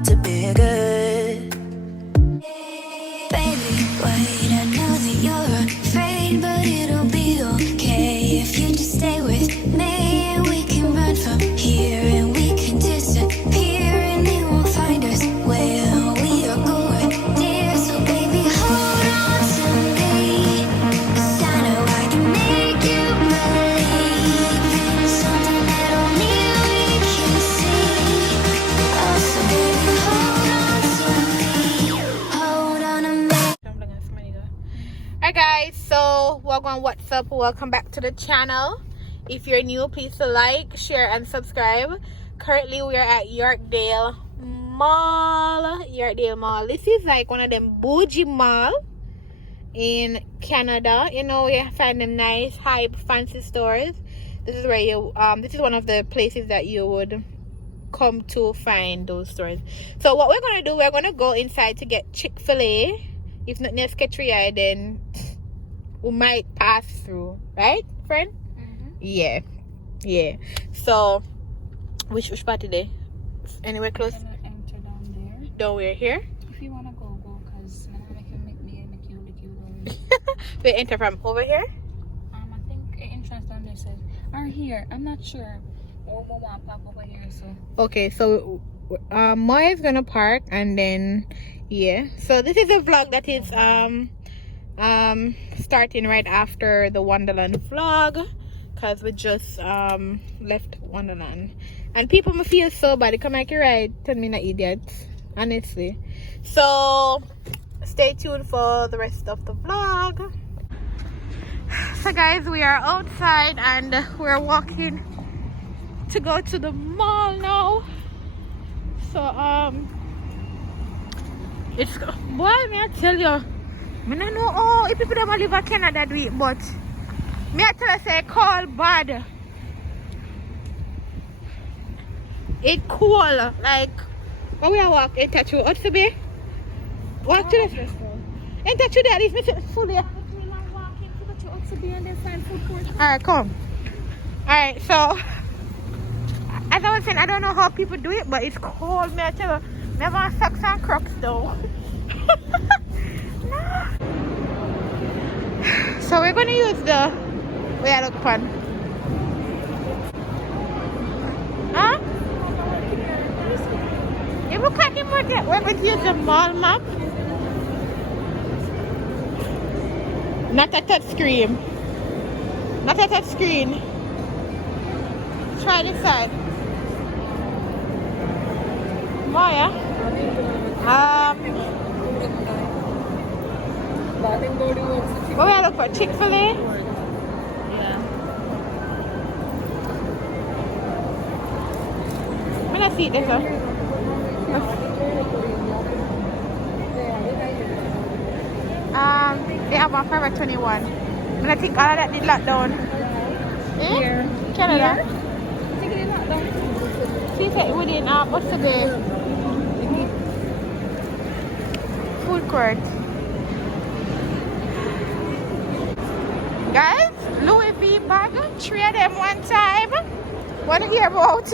about to be good. Baby, wait, I know that you're afraid, but it'll be okay if you just stay with me. And we can run from here and we can disappear, and they won't find us where we are going, dear. So baby, hold on to me, 'cause I know I can make you believe in something that only we can see. Oh, so baby, hold on to me, hold on to me. Alright guys, so welcome, what's up, welcome back to the channel. If you're new, please like, share and subscribe. Currently we are at Yorkdale Mall. This is like one of them bougie mall in Canada. You know, you find them nice hype fancy stores. This is where you this is one of the places that you would come to find those stores. So what we're gonna do, we're gonna go inside to get Chick-Fil-A. If not near Sketchy Eye, then we might pass through, right, friend? Yeah. So which part today? Anywhere close? I'm gonna enter down there. Don't we're here. If you wanna go, cause I can make you go. We enter from over here. I think the entrance down there says are here. I'm not sure. Or we'll want pop over here. So Okay, so Moya's gonna park and then yeah. So this is a vlog that is starting right after the Wonderland vlog, because we just left Wonderland and people may feel so bad. They come like you're right, tell me not idiot, honestly. So stay tuned for the rest of the vlog. So guys, we are outside and we're walking to go to the mall now. So it's boy, me I tell you, me no know oh if people them live in Canada do it, but me I tell you say cold bad. It cool like when we are walk enter through what's the bay? Walk to the enter through there, leave me fully. Alright, come. Alright, so as I was saying, I don't know how people do it, but it's cold. Me I tell you, me want socks and Crocs though. No. So we're gonna use the way I look fun. Huh? It look like we're going to use the mall map. Not a touch screen. Not a touch screen. Try this side. Moya. What we look for? Chick-Fil-A? yeah. I'm gonna see this one. They have one Forever 21. And I think all of that did lockdown. Here. Canada. Here? I think it is not done. See if it within what's the day? Food court. Guys, Louis V bag, 3 of them one time. Wanna hear about?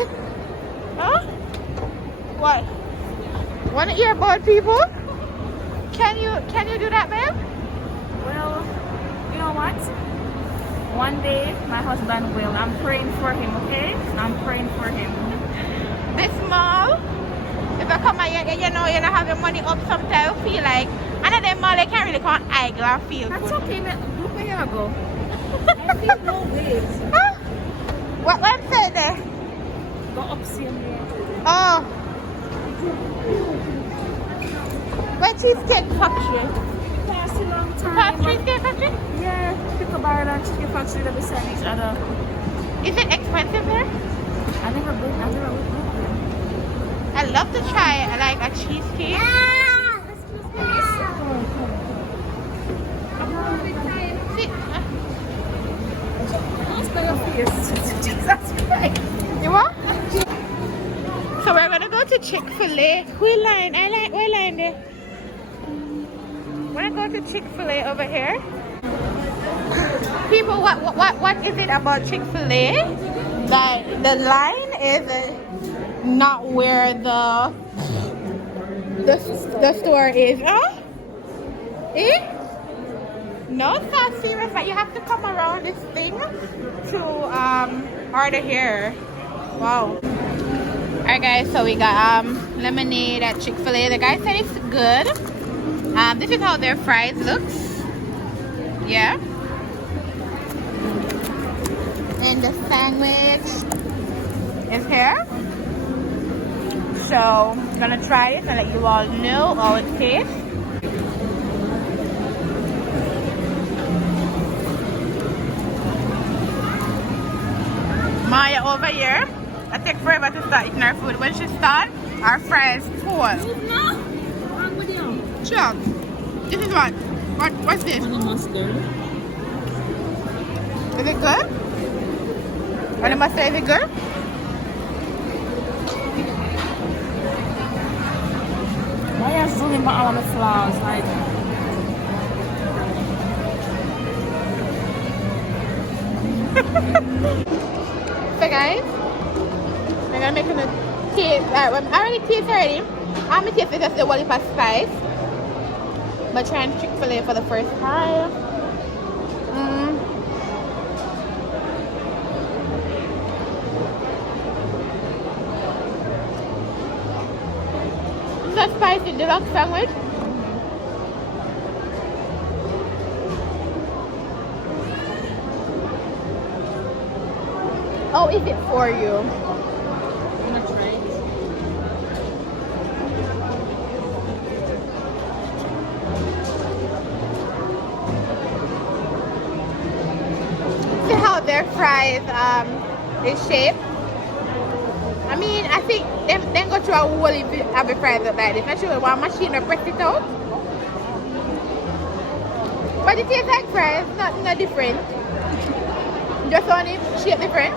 Huh? What? Wanna hear about people? Can you do that, babe? Well, you know what? One day my husband will. I'm praying for him, okay? I'm praying for him. This mall, if I come here, you know, you don't have your money up sometimes, feel like another mall, they can't really come and idle and feel That's good. okay, man. Look where you go. I feel no ways. Huh? What I'm saying there? Go up, see him there. Oh. Where Cheesecake Factory? Past a long time. Past Cheesecake Factory? Yeah, pick a bar and chicken factory that beside each other. Is it expensive there? I never been. I love to try like a cheesecake. See, Jesus Christ. you what? So we're gonna go to Chick-Fil-A. Who line? I like where line there. We're gonna go to Chick-Fil-A over here. People, what is it about Chick-Fil-A that the line is not where the the store is. Oh? Eh? No, it's not serious. Like you have to come around this thing to order here. Wow. Alright guys, so we got lemonade at Chick-Fil-A. The guy said it's good. This is how their fries looks. Yeah. And the sandwich is here. So I'm gonna try it and let you all know how it tastes. Maya over here, I take forever to start eating our food. When she starts, our fries cold. Sure. This is what's this? Honey mustard. Is it good? Honey mustard, is it good? Why are you zooming by all the flowers? Like, So guys, I'm gonna make a taste. I already taste already. I'm gonna taste just the Wally spice. But trying Chick-Fil-A for the first time. It's not spicy deluxe sandwich. Oh, is it for you? I'm gonna try it. See how their fries is shaped? I mean, I think them go through a whole if you have a fries up like this. Not sure one machine or press it out. But it tastes like fries, not different. Just only shape different.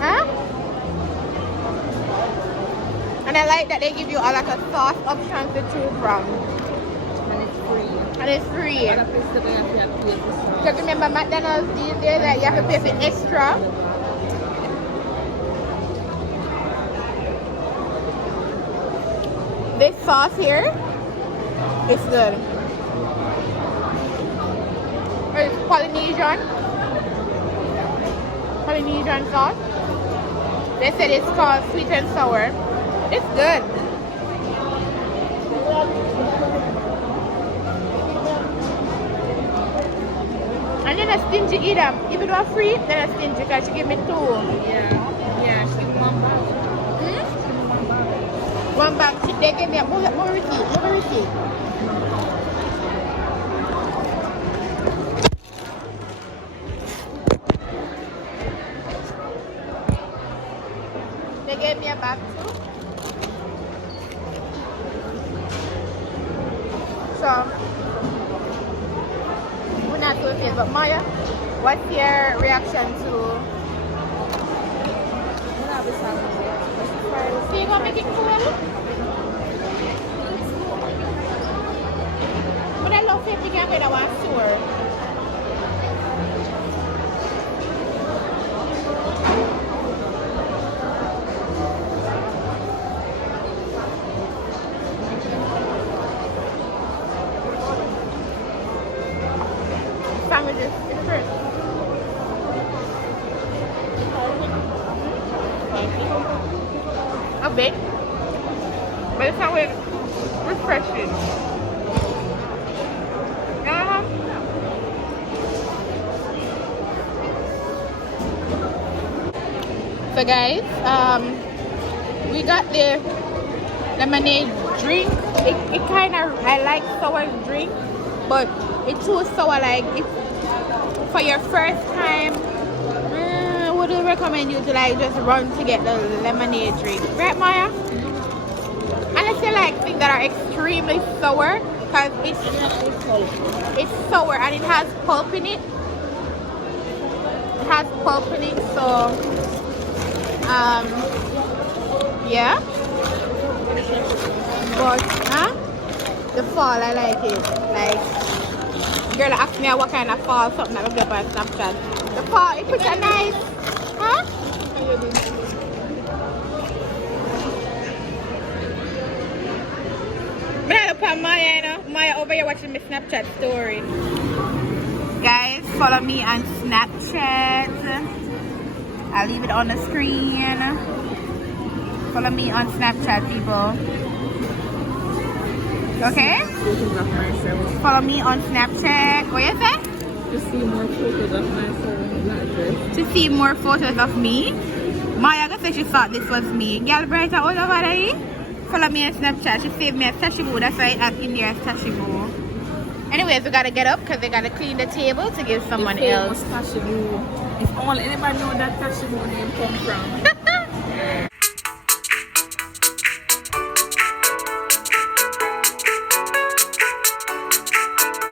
Huh? And I like that they give you a lot of sauce options to choose from. And it's free. And it's free. Other places are gonna have to pay for sauce. Because remember McDonald's these days that you have to pay for extra. This sauce here is good. It's Polynesian sauce. They said it's called sweet and sour. It's good. And then a stingy eater. If it was free, then a stingy because she give me 2. Yeah, she give me 1 bag. Hmm? She give me 1 bag. 1 bag. They gave me a more receipt. They gave me a bag too. So we're not too okay, but Maya, what's your reaction to? So you gonna make it cool? But I love it because I want tour. Sandwiches, it's first. A bit, but it's not with refreshing. So guys, we got the lemonade drink. It kind of, I like sour drink, but it's too sour. Like if for your first time, I would recommend you to like just run to get the lemonade drink, right, Maya? Unless you like things that are extremely sour, because it's sour and it has pulp in it. It has pulp in it, so yeah. But the fall, I like it. Like, girl asked me what kind of fall, something that I got on Snapchat. The fall, it puts a nice, I look at Maya, you know. Maya over here watching my Snapchat story. Guys, follow me on Snapchat. I'll leave it on the screen. Follow me on Snapchat, people. Okay? Photos of myself. Follow me on Snapchat. What you say? To see more photos of myself in that dress. To see more photos of me. Maya gonna say she thought this was me. Girl Brighter all over there. Follow me on Snapchat. She saved me as Tashibu. That's why I have in there as Tashibu. Anyways, we gotta get up because they gotta clean the table to give someone else. Tashibu. If only anybody know that Tashibu name come from.